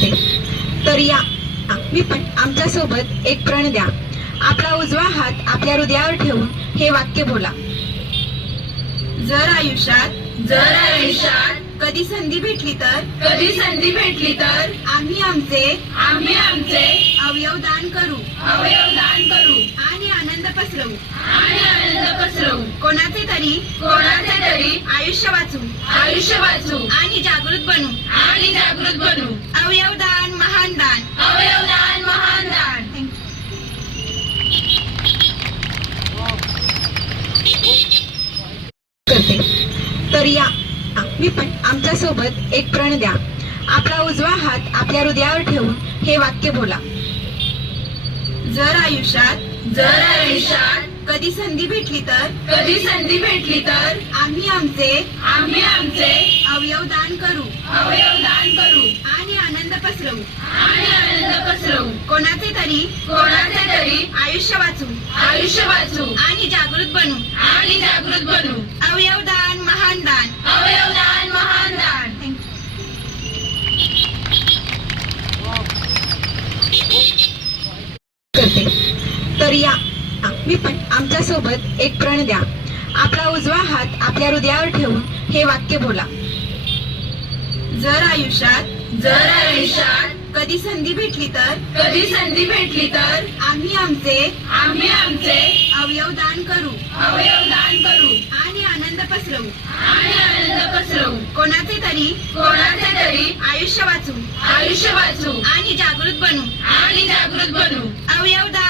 करते तर या. मी पण आमच्यासोबत एक प्रण द्या. आपला उजवा हात आपल्या हृदयावर ठेवून हे वाक्य बोला. जर आयुष्यात जर आयुष्यात कधी संधी भेटली तर? कधी संधी भेटली तर? आम्ही आमचे आम्ही आमचे अवयव दान करू. अवयव दान करू. आणि आनंद पसरवू. आणि आनंद पसरवू. कोणाचे तरी कोणाचे तरी आयुष्य वाचू. आयुष्य वाचू. आणि जागृत बनू. आणि जागृत बनू. तर या मी पण आमच्यासोबत एक प्रण द्या. आपला उजवा हात आपल्या हृदयावर ठेवून हे वाक्य बोला. जर आयुष्यात जर आयुष्यात कधी संधी भेटली तर? कधी संधी भेटली तर? आम्ही आमचे आम्ही आमचे अवयव दान करू. अवयव दान करू. आणि आनंद पसरवू. आणि आनंद पसरवू. कोणाचे तरी कोणाचे तरी आयुष्य वाचू आयुष्य वाचू आणि जागृत बनू. आणि जागृत बनू. अवयव दान तर या मी पण आमच्यासोबत एक प्रण द्या. आपला उजवा हात आपल्या हृदयावर ठेवून हे वाक्य बोला. जर आयुष्यात जर आयुष्यात कधी संधी भेटली तर? कधी संधी भेटली तर? आम्ही आमचे आम्ही आमचे अवयव दान करू. अवयव दान करू. आणि आनंद पसरवू. आणि आनंद पसरवू. कोणाचे तरी कोणाचे तरी आयुष्य वाचू आयुष्य वाचू आणि जागृत बनू. आणि जागृत बनू. अवयव दान